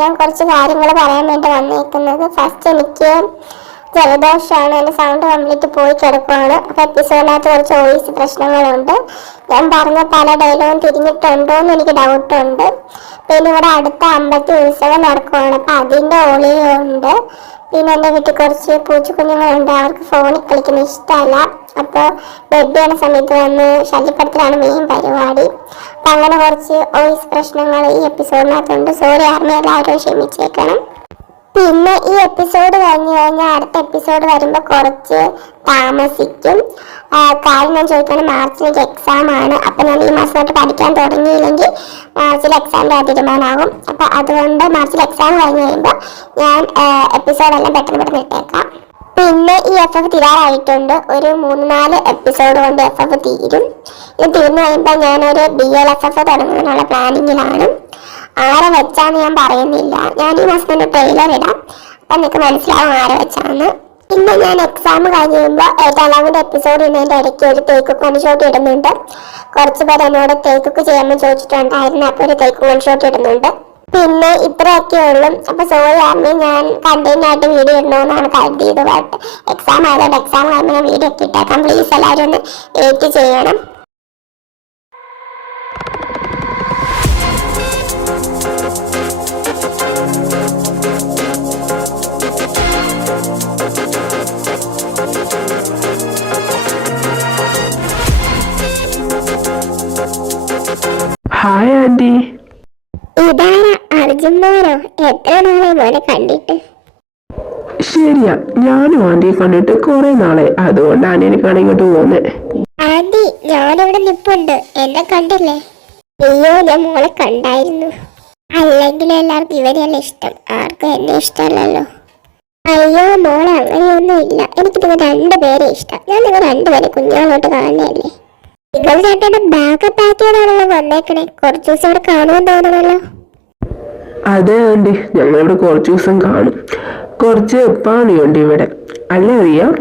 ഞാൻ കുറച്ച് കാര്യങ്ങൾ പറയാൻ വേണ്ടി വന്നേക്കുന്നത്. ഫസ്റ്റ്, എനിക്ക് ജലദോഷമാണ്. എൻ്റെ സൗണ്ട് കംപ്ലീറ്റ് പോയി കിടക്കുവാണ്. അപ്പോൾ എപ്പിസോഡിനകത്ത് കുറച്ച് വോയിസ് പ്രശ്നങ്ങളുണ്ട്. ഞാൻ പറഞ്ഞ പല ഡയലോഗും തിരിഞ്ഞിട്ടുണ്ടോ എന്ന് എനിക്ക് ഡൗട്ടുണ്ട്. പിന്നെ ഇവിടെ അടുത്ത അമ്പത്തി ഉത്സവം നടക്കുവാണ്, അപ്പം അതിൻ്റെ ഓളിയോ ഉണ്ട്. പിന്നെ എൻ്റെ വീട്ടിൽ കുറച്ച് പൂച്ചക്കുഞ്ഞുങ്ങളുണ്ട്, അവർക്ക് ഫോണിൽ കളിക്കുന്ന ഇഷ്ടമല്ല. അപ്പോൾ ബെഡ് ചെയ്യുന്ന സമയത്ത് വന്ന് ശല്യപ്പെടുത്തലാണ് മെയിൻ പരിപാടി. അപ്പം അങ്ങനെ കുറച്ച് വോയിസ് പ്രശ്നങ്ങൾ ഈ എപ്പിസോഡിനകത്തുണ്ട്. സോറി ആർമി, എല്ലാവരും ക്ഷമിച്ചേക്കണം. പിന്നെ ഈ എപ്പിസോഡ് കഴിഞ്ഞ് കഴിഞ്ഞാൽ അടുത്ത എപ്പിസോഡ് വരുമ്പോൾ കുറച്ച് താമസിക്കും. കാര്യം ഞാൻ ചോദിക്കുകയാണെങ്കിൽ മാർച്ചിലേക്ക് എക്സാം ആണ്. അപ്പം ഞാൻ ഈ മാസം തൊട്ട് പഠിക്കാൻ തുടങ്ങിയില്ലെങ്കിൽ മാർച്ചിൽ എക്സാമിൻ്റെ തീരുമാനമാകും. അപ്പം അതുകൊണ്ട് മാർച്ചിൽ എക്സാം കഴിഞ്ഞ് കഴിയുമ്പോൾ ഞാൻ എപ്പിസോഡെല്ലാം പെട്ടെന്ന് ഇട്ടേക്കാം. പിന്നെ ഈ FF തീരാറായിട്ടുണ്ട്. ഒരു 3-4 എപ്പിസോഡ് കൊണ്ട് FF തീരും. ഇത് തീർന്നു കഴിയുമ്പോൾ ഞാനൊരു BLFF തുടങ്ങുന്നതിനുള്ള പ്ലാനിങ്ങിലാണ്. ആരെ വെച്ചാന്ന് ഞാൻ പറയുന്നില്ല. ഞാൻ ഈ മാസം തന്നെ ട്രെയിലർ ഇടാം, അപ്പം നിങ്ങൾക്ക് മനസ്സിലാവും ആരെ വെച്ചാന്ന്. പിന്നെ ഞാൻ എക്സാം കഴിഞ്ഞ് കഴിയുമ്പോൾ 7ാമത്തെ എപ്പിസോഡ് ഇന്നതിൻ്റെ ഇടയ്ക്ക് ഒരു തേക്കുക്ക് വൺ ഷോട്ട് ഇടുന്നുണ്ട്. കുറച്ച് പേര് എന്നോട് തേക്കുക്ക് ചെയ്യാമെന്ന് ചോദിച്ചിട്ടുണ്ടായിരുന്നു, അപ്പോൾ ഒരു തേക്കുക്ക് വൺ ഷോട്ട് ഇടുന്നുണ്ട്. പിന്നെ ഇത്രയൊക്കെ ഉള്ളൂ. അപ്പോൾ സോറി ആർമി, ഞാൻ കണ്ടന്റായിട്ട് വീഡിയോ ഇടണമെന്നാണ് കരുതിയത്. ബട്ട് എക്സാം ആയതുകൊണ്ട് എക്സാം കഴിയുമ്പോൾ ഞാൻ വീഡിയോ ഒക്കെ ഇട്ടേക്കാം. പ്ലീസ് എല്ലാവരും ഒന്ന് വെയിറ്റ് ചെയ്യണം. Hi aunty. ഇതാരാ അർജുൻ മോനോ? എത്ര നാളെ മോനെ കണ്ടിട്ട്? ശരിയാ, ഞാനും ആന്റിയെ കണ്ടിട്ട് കുറെ നാളെ, അതുകൊണ്ടാണ് എനിക്കാണ് ഇങ്ങോട്ട് പോകുന്നത്. ആന്റി, ഞാനിവിടെ നിപ്പുണ്ട്, എന്നെ കണ്ടില്ലേ? അയ്യോ, ഞാൻ മോളെ കണ്ടായിരുന്നു. അല്ലെങ്കിൽ എല്ലാവർക്കും ഇവരെയല്ല ഇഷ്ടം, ആർക്കും എന്നെ ഇഷ്ടമല്ലല്ലോ. അയ്യോ മോളെ, അങ്ങനെയൊന്നും ഇല്ല. എനിക്ക് നിങ്ങൾ 2 പേരെ ഇഷ്ടം. ഞാൻ നിങ്ങൾ 2 പേരെ കുഞ്ഞുങ്ങളോട്ട് കാണുന്നതല്ലേ. നിങ്ങൾ ചേട്ടൻ്റെ ബാഗ് പാക്ക് ചെയ്താണല്ലോ വന്നേക്കണേ. കുറച്ച് ദിവസം ഇവിടെ കാണുമെന്ന് തോന്നണല്ലോ. അതെ ആന്റി, ഞങ്ങളിവിടെ കുറച്ച് ദിവസം കാണും. കുറച്ച് പണിയുണ്ട് ഇവിടെ, അല്ലേ അറിയാം.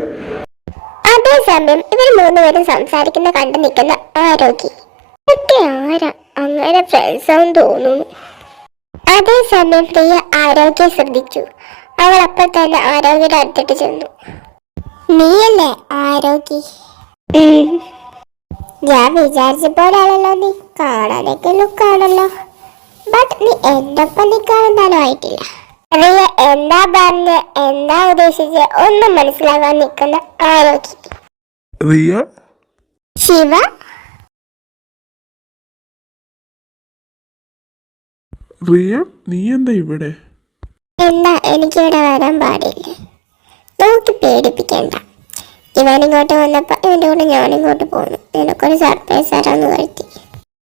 അതേസമയം ഇവർ 3 പേരും സംസാരിക്കുന്ന കണ്ടു നിൽക്കുന്ന ആരോഗ്യ ഒക്കെ ആരാ? അങ്ങനെ ഫ്രണ്ട്സാന്ന് തോന്നുന്നു. അതേസമയം പ്രിയ ആരോഗ്യം ശ്രദ്ധിച്ചു. അവൾ അപ്പോൾ തന്നെ ആരോഗ്യയുടെ അടുത്തിട്ട് ചെന്നു. നീയല്ലേ ആരോഗ്യ? ഞാൻ വിചാരിച്ച പോലെയാണല്ലോ നീ. കാണാനൊക്കെ ലുക്കാണല്ലോ. ബട്ട് നീ എൻ്റെ ഒപ്പം നിൽക്കാനെന്തായാലും ആയിട്ടില്ല. റിയ എന്താ പറഞ്ഞ് എന്താ ഉദ്ദേശിച്ച് ഒന്നും മനസ്സിലാകാൻ നിൽക്കുന്ന ആരോഗ്യ. റിയ, ശിവ, റിയ, നീ എന്താ ഇവിടെ? എന്താ എനിക്കിവിടെ വരാൻ പാടില്ല? നോക്കി പേടിപ്പിക്കണ്ട. ഇവനിങ്ങോട്ട് വന്നപ്പോൾ ഇവൻ്റെ കൂടെ ഞാനിങ്ങോട്ട് പോന്നു. നിനക്കൊരു സർപ്രൈസ് തരാമെന്ന് കരുതി.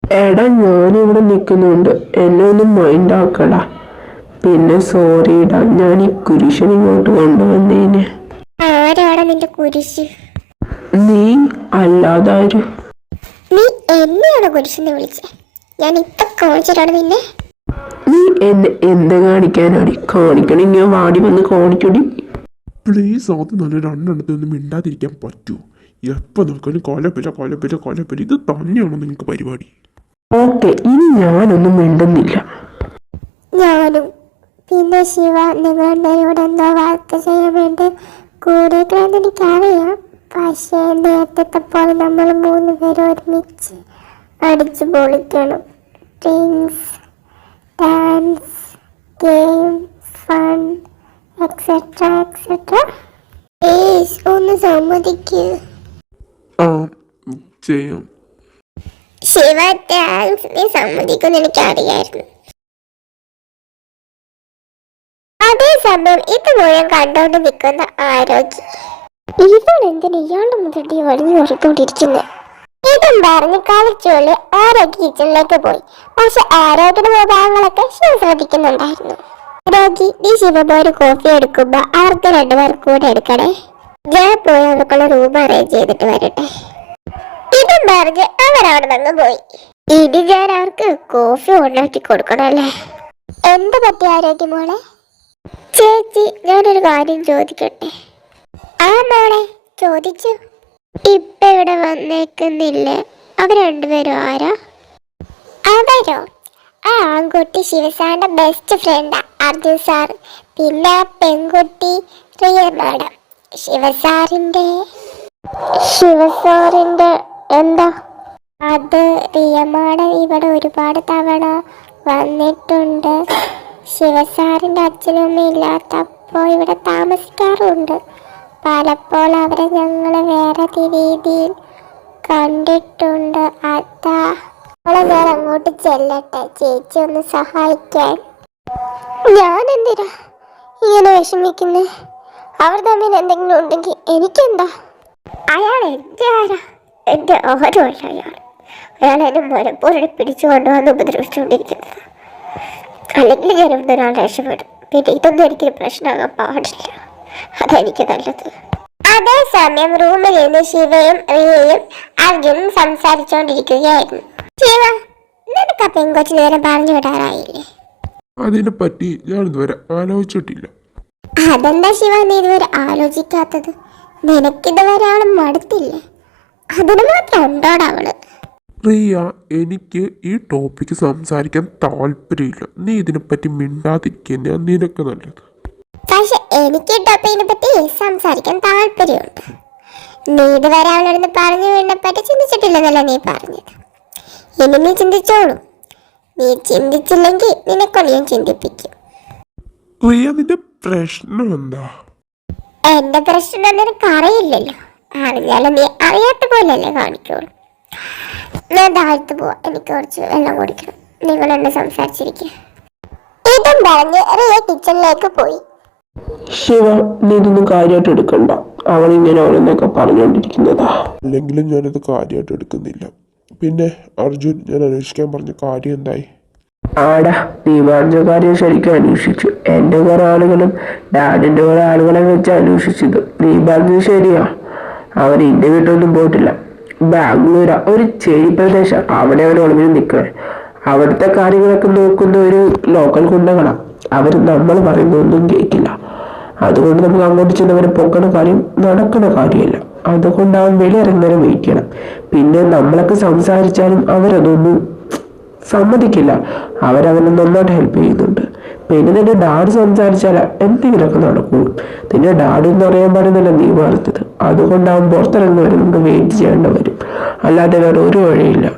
എടാ, ഞാനിവിടെ നിൽക്കുന്നുണ്ട്, എന്നെ ഒന്നും മൈൻഡ് ആക്കടാ. പിന്നെ സോറിടാ, ഞാൻ ഈ കുരിശൻ ഇങ്ങോട്ട് കൊണ്ടുവന്നേന്. ആരാടാ നിന്റെ കുരിശ്? നീ അല്ലാതാരും. നീ എന്നെയാണോ കുരിശെന്ന് വിളിച്ചേ? ഞാൻ ഇപ്പൊ കാണിച്ചിട്ടാണ് നിന്നെ. നീ എന്നെ എന്ത് കാണിക്കാനാടി? കാണിക്കണെങ്കിൽ വാടി വന്ന് കാണിക്കടി. പ്ലീസ്, അത് നല്ല 2 എണ്ണത്തിനൊന്നും മിണ്ടാതിരിക്കാൻ പറ്റൂ. എപ്പോൾ നോക്കാനും കൊലപ്പില ഇത് തന്നെയാണോ നിങ്ങൾക്ക് പരിപാടി? ഓക്കെ, ഇനി ഞാനൊന്നും മിണ്ടുന്നില്ല. ഞാനും. പിന്നെ ശിവ, നിങ്ങളുടെ എന്തോ വർക്ക് ചെയ്യാൻ വേണ്ടി കൂടിയിട്ടാണെന്ന് എനിക്കറിയാം. പക്ഷേ നേരത്തെ പോലെ നമ്മൾ 3 പേരും ഒരുമിച്ച് അടിച്ചു പൊളിക്കണം. Drinks, dance, game, fun, etcetera etcetera. Please ഒന്ന് സമ്മതിക്കൂ. ചെയ്യാം. ശിവ, താങ്ക്സ്. നീ സമ്മതിക്കുമെന്ന് എനിക്കറിയായിരുന്നു. അതേസമയം ഇത് മുഴുവൻ കണ്ടോണ്ട് നിൽക്കുന്ന ആരോഗ്യ. ഇവൾ എന്തിനാ ഇയാളുടെ മുതൽ വഴിഞ്ഞു കൊടുത്തോണ്ടിരിക്കുന്നത്? ഇതും പറഞ്ഞ് കളിച്ചുള്ളി ആരോഗ്യ കിച്ചണിലേക്ക് പോയി. പക്ഷെ ആരോഗ്യയുടെ വിഭാഗങ്ങളൊക്കെ ശിവ ശ്രദ്ധിക്കുന്നുണ്ടായിരുന്നു. ആരോഗ്യ, നീ ശിവ പോയി ഒരു കോഫി എടുക്കുമ്പോ അവർക്ക് 2 പേർ കൂടെ എടുക്കണേ. ഞാൻ പോയി അവർക്കുള്ള റൂം അറേഞ്ച് ചെയ്തിട്ട് വരട്ടെ. ഇതും പറഞ്ഞ് അവരവിടെ നിന്ന് പോയി. ഇനി ഞാൻ അവർക്ക് കോഫി ഉണ്ടാക്കി കൊടുക്കണല്ലേ. എന്ത് പറ്റി ആരോഗ്യ മോളെ? ചേച്ചി, ഞാനൊരു കാര്യം ചോദിക്കട്ടെ? ആ മോളെ, ചോദിച്ചു. ഇപ്പൊ ഇവിടെ വന്നേക്കുന്നില്ലേ? അവർ 2 പേരും ആരാ? അവരോ? ആ ആൺകുട്ടി ശിവസാറിന്റെ ബെസ്റ്റ് ഫ്രണ്ടാ അർജുൻ സാർ. പിന്നെ ആ പെൺകുട്ടി റിയ മാഡം. ശിവസാറിന്റെ എന്താ? അത് റിയ മാഡം ഇവിടെ ഒരുപാട് തവണ വന്നിട്ടുണ്ട്. ശിവസാറിന്റെ അച്ഛനും അമ്മയും ഇല്ലാത്തപ്പോൾ ഇവിടെ താമസിക്കാറുണ്ട്. പലപ്പോൾ അവരെ ഞങ്ങൾ വേറെ രീതിയിൽ കണ്ടിട്ടുണ്ട്. അതാ ഞാൻ അങ്ങോട്ട് ചെല്ലട്ടെ ചേച്ചി ഒന്ന് സഹായിക്കാൻ. ഞാൻ എന്തിനാ ഇങ്ങനെ വിഷമിക്കുന്നേ? അവർ തമ്മിൽ എന്തെങ്കിലും ഉണ്ടെങ്കിൽ എനിക്കെന്താ? അയാൾ എൻ്റെ ആരാ? എൻ്റെ ആരുമല്ല അയാൾ എന്നെ മനഃപൂർവ്വം പിടിച്ചു കൊണ്ടുവന്ന് ഉപദ്രവിച്ചുകൊണ്ടിരിക്കുന്നത്. അല്ലെങ്കിൽ ഞാൻ ഇവിടെ ഒരാൾ രക്ഷപ്പെടും. പിന്നെ ഇതൊന്നും എനിക്കൊരു പ്രശ്നമാകാൻ പാടില്ല. അതെനിക്ക് നല്ലത്. അതേസമയം റൂമിൽ നിന്ന് ശിവയും റിയയും അർജുനും സംസാരിച്ചുകൊണ്ടിരിക്കുകയായിരുന്നു. ശിവ, നിനക്ക് ആ പെങ്കൊച്ചു നേരം പറഞ്ഞു വിടാറായില്ലേ? അതിനെപ്പറ്റി ഞാൻ ഇതുവരെ ആലോചിച്ചിട്ടില്ല. അതെന്താ ശിവ നീ ഇതുവരെ ആലോചിക്കാത്തത്? നിനക്കിതുവരെ അവള് മടുത്തില്ലേ? അതിന് മാത്രം ഉണ്ടോടാ അവള്? പ്രിയ, എനിക്ക് ഈ ടോപ്പിക്ക് സംസാരിക്കാൻ താല്പര്യമില്ല. നീ ഇതിനെപ്പറ്റി മിണ്ടാതിരിക്കുക നിനക്ക് നല്ലത്. പക്ഷെ എനിക്ക് ഈ ടോപ്പിക്കിനെ പറ്റി സംസാരിക്കാൻ താല്പര്യമുണ്ട്. നീ ഇതുവരെ അവളോടൊന്ന് പറഞ്ഞു വീടിനെപ്പറ്റി ചിന്തിച്ചിട്ടില്ലെന്നല്ല നീ പറഞ്ഞത്. ഇനി നീ ചിന്തിച്ചോളൂ. നീ ചിന്തിച്ചില്ലെങ്കിൽ നിന്നെക്കൊണ്ട് ഞാൻ ചിന്തിപ്പിക്കും. പ്രിയ, നിന്റെ പ്രശ്നം എന്താ? എന്റെ പ്രശ്നം നിനക്ക് അറിയില്ലല്ലോ. അറിഞ്ഞാലും നീ അറിയാത്ത പോലെയല്ലേ കാണിക്കുള്ളൂ. ഞാൻ താഴ്ത്തു പോവാ, എനിക്ക് കുറച്ച് വെള്ളം കുടിക്കണം. നിങ്ങൾ എന്നെ സംസാരിച്ചിരിക്കുക. ഇതും പറഞ്ഞ് റിയ കിച്ചണിലേക്ക് പോയി. ശിവ, നീ ഇതൊന്നും കാര്യമായിട്ട് എടുക്കണ്ട. അവളിങ്ങനെ ഓരോന്നൊക്കെ പറഞ്ഞുകൊണ്ടിരിക്കുന്നതാ. അല്ലെങ്കിലും ഞാനത് കാര്യമായിട്ട് എടുക്കുന്നില്ല. പിന്നെ അർജുൻ, ഞാൻ അന്വേഷിക്കാൻ പറഞ്ഞ കാര്യം എന്തായി? ആടാ, നീ പറഞ്ഞ കാര്യം ശരിക്കും അന്വേഷിച്ചു. എൻ്റെ കുറെ ആളുകളും ഡാഡിൻ്റെ കുറെ ആളുകളെ വെച്ച് അന്വേഷിച്ചത്. നീ പറഞ്ഞത് ശരിയാ. അവൻ എൻ്റെ വീട്ടിലൊന്നും പോയിട്ടില്ല. ബാംഗ്ലൂരാ, ഒരു ചെരി പ്രദേശം. അവിടെ അവൻ ഒളിവിൽ നിൽക്കുക. അവിടുത്തെ കാര്യങ്ങളൊക്കെ നോക്കുന്ന ഒരു ലോക്കൽ ഗുണ്ടകളാണ്. അവർ നമ്മൾ പറയുന്നതൊന്നും കേൾക്കില്ല. അതുകൊണ്ട് നമുക്ക് അങ്ങോട്ട് ചെന്നവരെ പൊക്കണ കാര്യം നടക്കണ കാര്യമല്ല. അതുകൊണ്ട് അവൻ വെളിയിറങ്ങുന്നവരെ വെയിറ്റ് ചെയ്യണം. പിന്നെ നമ്മളൊക്കെ സംസാരിച്ചാലും അവരതൊന്നും സമ്മതിക്കില്ല. അവരവനെ നന്നായിട്ട് ഹെൽപ്പ് ചെയ്യുന്നുണ്ട്. പിന്നെ നിന്റെ ഡാഡ് സംസാരിച്ചാൽ എന്തെങ്കിലുമൊക്കെ നടക്കുള്ളൂ. നിന്റെ ഡാഡ് എന്ന് പറയാൻ പാടുന്നില്ല നീ പറഞ്ഞത്. അതുകൊണ്ട് അവൻ പുറത്തിറങ്ങുന്നവരെ നമുക്ക് വെയിറ്റ് ചെയ്യേണ്ടി വരും. അല്ലാതെ വേറെ ഒരു വഴിയില്ല.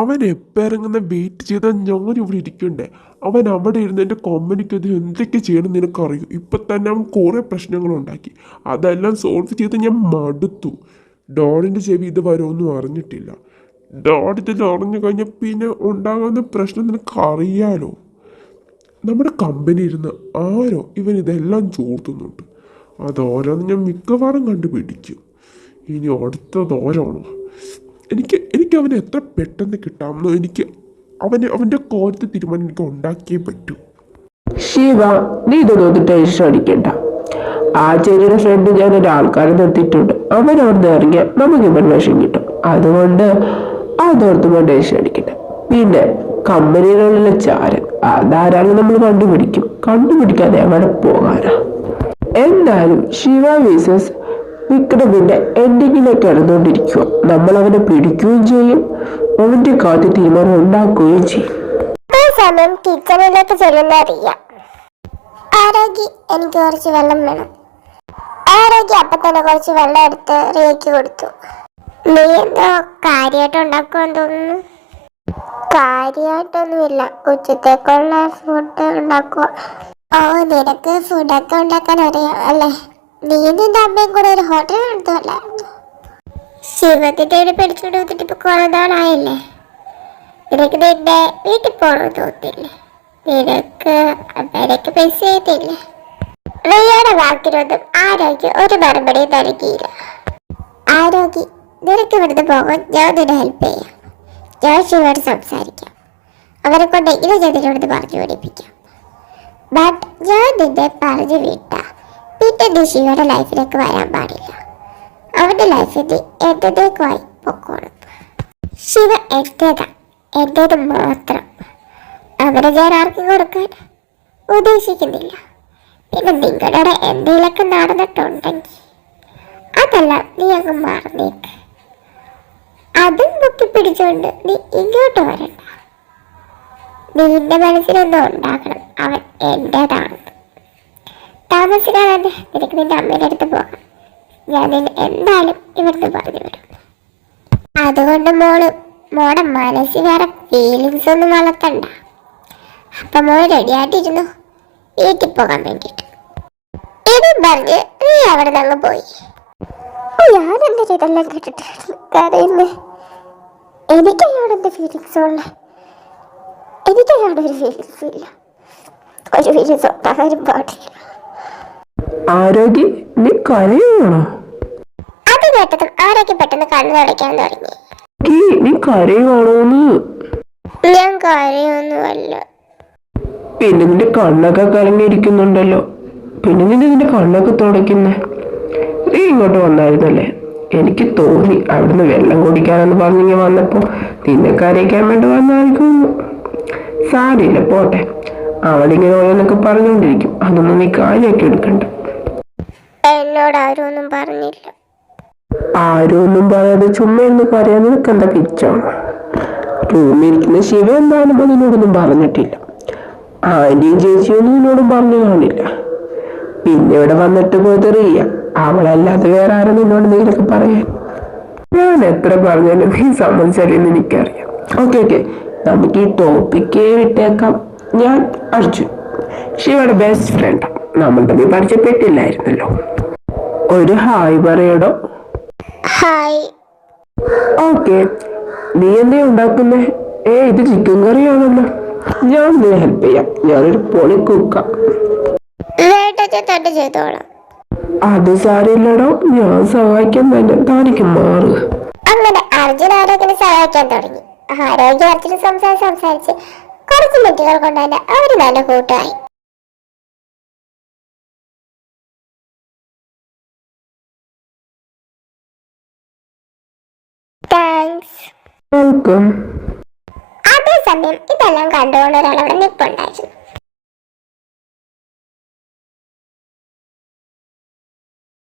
അവൻ എപ്പോൾ ഇറങ്ങുന്ന വെയിറ്റ് ചെയ്താൽ ഞാൻ ഇവിടെ ഇരിക്കണ്ടേ? അവൻ അവിടെ ഇരുന്ന് എൻ്റെ കമ്പനിക്ക് അത് എന്തൊക്കെ ചെയ്യണം നിനക്കറിയൂ. ഇപ്പം തന്നെ അവൻ കുറേ പ്രശ്നങ്ങളുണ്ടാക്കി. അതെല്ലാം സോൾവ് ചെയ്ത് ഞാൻ മടുത്തു. ഡോഡിൻ്റെ ചെവി ഇതുവരെ ഒന്നും അറിഞ്ഞിട്ടില്ല. ഡോഡ് ഇതെല്ലാം അറിഞ്ഞു കഴിഞ്ഞാൽ പിന്നെ ഉണ്ടാകുന്ന പ്രശ്നം നിനക്കറിയാലോ. നമ്മുടെ കമ്പനി ഇരുന്ന് ആരോ ഇവൻ ഇതെല്ലാം ചോർത്തുന്നുണ്ട്. അതോരോന്ന് ഞാൻ മിക്കവാറും കണ്ടുപിടിക്കും. ഇനി അടുത്തത് ഓരോണോ? എനിക്ക് അവനെ എത്ര പെട്ടെന്ന് കിട്ടാമെന്നോ എനിക്ക് അവൻ്റെ കോലത്തെ തീരുമാനം എനിക്ക് ഉണ്ടാക്കിയേ പറ്റൂ. ശിവ, നീ ഇതൊന്നും ടെൻഷൻ അടിക്കണ്ട. ആ ചെറിയുടെ ഫ്രണ്ട് ഞാൻ ഒരാൾക്കാരെ നിർത്തിയിട്ടുണ്ട്. അവൻ അവിടുന്ന് ഇറങ്ങിയാൽ നമുക്ക് ഇൻഫർമേഷൻ കിട്ടും. അതുകൊണ്ട് അതോർത്തുമ്പോൾ ടെൻഷൻ അടിക്കണ്ട. പിന്നെ കമ്പനിയിലുള്ള ചാരൻ അതാരാലും നമ്മൾ കണ്ടുപിടിക്കാതെ എവിടെ പോകാനാ? എന്തായാലും ശിവ വേഴ്സസ് വിക്രമിന്റെ എൻഡിങ്ങിലേക്ക് നടന്നുകൊണ്ടിരിക്കുക. നമ്മൾ അവനെ പിടിക്കുകയും ചെയ്യും, അവന്റെ കാര്യം തീരുമാനം ഉണ്ടാക്കുകയും ചെയ്യും. സമയം കിച്ചണിലേക്ക് ചെല്ലുന്ന റിയ. ആരോഗ്യ, എനിക്ക് കുറച്ച് വെള്ളം വേണം. ആരോഗ്യ അപ്പം തന്നെ കുറച്ച് വെള്ളം എടുത്ത് റിയയ്ക്ക് കൊടുത്തു. നീ എന്തോ കാര്യമായിട്ട് ഉണ്ടാക്കുമെന്ന് തോന്നുന്നു. കാര്യമായിട്ടൊന്നുമില്ല, ഉച്ചത്തേക്കുള്ള ഫുഡ് ഉണ്ടാക്കുക. ഓ, നിനക്ക് ഫുഡൊക്കെ ഉണ്ടാക്കാൻ അറിയാം അല്ലേ? നീ നിന്റെ അമ്മയും കൂടെ ഒരു ഹോട്ടൽ നടത്തുമല്ലായിരുന്നു? ശിവത്തിന്റെ ഇവിടെ പിടിച്ചോണ്ട് വന്നിട്ട് ഇപ്പൊ കുറെ നാളായില്ലേ? നിനക്ക് നിന്റെ വീട്ടിൽ പോകണമെന്ന് തോന്നില്ലേ? നിനക്ക് അമ്മേനൊക്കെ പൈസ ചെയ്തില്ലേ? റിയയുടെ വാക്കിനൊന്നും ആരോഗ്യം ഒരു മറുപടി നൽകിയില്ല. ആരോഗ്യ, നിനക്ക് ഇവിടുന്ന് പോകാൻ ഞാൻ നിന്നെ ഹെൽപ്പ് ചെയ്യാം. ഞാൻ ശിവയോട് സംസാരിക്കാം. അവരെ കൊണ്ട് എങ്ങനെ ഞാൻ നിന്നോട് പറഞ്ഞു പഠിപ്പിക്കാം. ബട്ട് ഞാൻ നിന്നെ പറഞ്ഞു വിട്ട പിന്നെ നീ ശിവയുടെ ലൈഫിലേക്ക് വരാൻ പാടില്ല. അവന്റെ ലൈഫിൽ നീ എന്നേക്കുമായി പൊക്കോളും. ശിവ എന്റേത് മാത്രം. അവരെ ഞാൻ ആർക്കും കൊടുക്കാൻ ഉദ്ദേശിക്കുന്നില്ല. പിന്നെ നിങ്ങളുടെ എന്തെങ്കിലുമൊക്കെ നടന്നിട്ടുണ്ടെങ്കിൽ അതല്ല, നീ അങ്ങ് മറന്നേക്ക്. അതും പൊക്കി പിടിച്ചോണ്ട് നീ ഇങ്ങോട്ട് വരണ്ട. നിന്റെ മനസ്സിലൊന്നും ഉണ്ടാക്കണം, അവൻ എന്റേതാണ്. താമസിക്കാതെ നിനക്ക് നിന്റെ അമ്മയുടെ അടുത്ത് പോകാം. ഞാൻ നിന്നെ എന്തായാലും ഇവിടുന്ന് പറഞ്ഞു വിടും. അതുകൊണ്ട് മോടെ മനസ്സിൽ വേറെ ഫീലിങ്സ് ഒന്നും വളർത്തണ്ട. അപ്പൊ മോള് റെഡിയായിട്ടിരുന്നു വീട്ടിൽ പോകാൻ വേണ്ടിട്ട്. ഇതും പറഞ്ഞ് നീ അവിടെ നിന്ന് പോയി. ഞാൻ എൻ്റെ ഇതെല്ലാം കേട്ടിട്ട് കരയുന്നേ. എനിക്കയാണെന്റെ ഫീലിങ്സ് ഉള്ള, എനിക്കയാടെ ഒരു ഫീലിങ്സ് ഇല്ല. ഒരു ഫീലിങ്സ് ഉണ്ടാകാനും പാടില്ല. ആരോഗ്യം നീ കരയുവാണോ? അത് കേട്ടതും ആരോഗ്യം പെട്ടെന്ന് കണ്ണു തുടയ്ക്കാൻ തുടങ്ങി. നീ കരയുവാണോന്ന്? ഞാൻ കരയൊന്നുമല്ല. പിന്നെ നിന്റെ കണ്ണൊക്കെ കലങ്ങിയിരിക്കുന്നുണ്ടല്ലോ. പിന്നെ നിന്റെ കണ്ണൊക്കെ തുടയ്ക്കുന്നേ. നീ ഇങ്ങോട്ട് വന്നായിരുന്നല്ലേ? എനിക്ക് തോന്നി അവിടുന്ന് വെള്ളം കുടിക്കാനെന്ന് പറഞ്ഞിങ്ങനെ വന്നപ്പോ നിന്നെ കരയിക്കാൻ വേണ്ടി വന്നായിരിക്കും. സാരിയില്ല, പോട്ടെ. അവളിങ്ങനെ ഓരോന്നൊക്കെ പറഞ്ഞുകൊണ്ടിരിക്കും, അതൊന്നും നീ കാര്യമാക്കി എടുക്കണ്ട. എന്നോട് ആരും ഒന്നും പറഞ്ഞില്ല. ആരും ഒന്നും പറയാതെ ചുമ്മാ ഇരുന്ന് കരയാൻ നിനക്ക് എന്താ പിച്ചാണ്? റൂമിലിരിക്കുന്ന ശിവ എന്തായാലും അതിനോടൊന്നും പറഞ്ഞിട്ടില്ല. ആന്റിയും ചേച്ചിയൊന്നും നിന്നോടും പറഞ്ഞു കാണില്ല. പിന്നെ ഇവിടെ വന്നിട്ട് പോയത് റിയ. അവളല്ലാതെ വേറെ ആരും നിന്നോട് എന്തെങ്കിലുമൊക്കെ പറയാൻ? ഞാൻ എത്ര പറഞ്ഞാലും നീ സമ്മതിച്ചറിയെന്ന് എനിക്കറിയാം. ഓക്കെ, നമുക്ക് ഈ ടോപ്പിക്കേ വിട്ടേക്കാം. ഞാൻ അർജുൻ, ശിവയുടെ ബെസ്റ്റ് ഫ്രണ്ട്. നമ്മൾ തമ്മിൽ പരിചയപ്പെട്ടില്ലായിരുന്നല്ലോ. ഒരു ഹായ് പറയടോ. ഹായ്. ഓക്കെ, നീ എന്താ ഉണ്ടാക്കുന്നേ? ഇത് ചിക്കൻ കറിയാണല്ലോ. ഞാൻ നീ ഹെൽപ്പ് ചെയ്യാം. ഞാനൊരു പൊളി കുക്കാം. തന്നെ ചെയ്തോളാം. അത് സാരില്ലടോ, ഞാൻ സഹായിക്കാൻ തന്നെ. താനിക്ക് മാറ്. അങ്ങനെ അർജുൻ ആരോഗ്യനെ സഹായിക്കാൻ തുടങ്ങി. ആരോഗ്യ അർജുന സംസാരിച്ച് കുറച്ച് മിനിറ്റുകൾ കൊണ്ട് തന്നെ അവര് നല്ല കൂട്ടായി. വെൽക്കം. അതേസമയം ഇതെല്ലാം കണ്ടുകൊണ്ട് ഒരാളവിടെ നിൽപ്പുണ്ടായിരുന്നു.